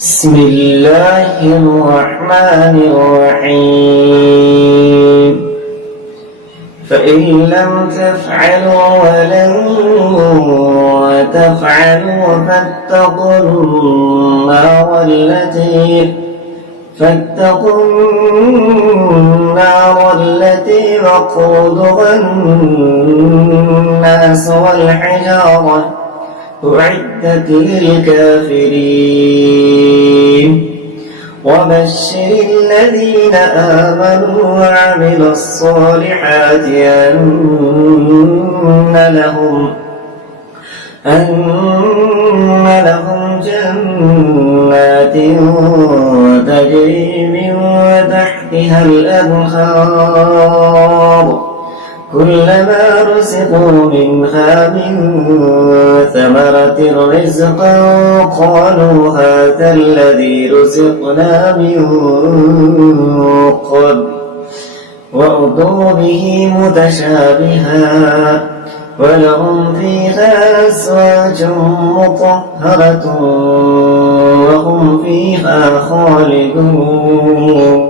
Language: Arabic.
بسم الله الرحمن الرحيم فإن لم تفعلوا ولن تفعلوا فاتقوا النار التي وقودها الناس والحجارة أعدت للكافرين وبشر الذين آمنوا وعملوا الصالحات أن لهم جنات تجري من تحتها الأنهار كلما رزقوا منها من ثمرة رزقا قالوا هذا الذي رزقنا من قبل وأتوا به متشابها ولهم فيها أزواج مطهرة وهم فيها خالدون.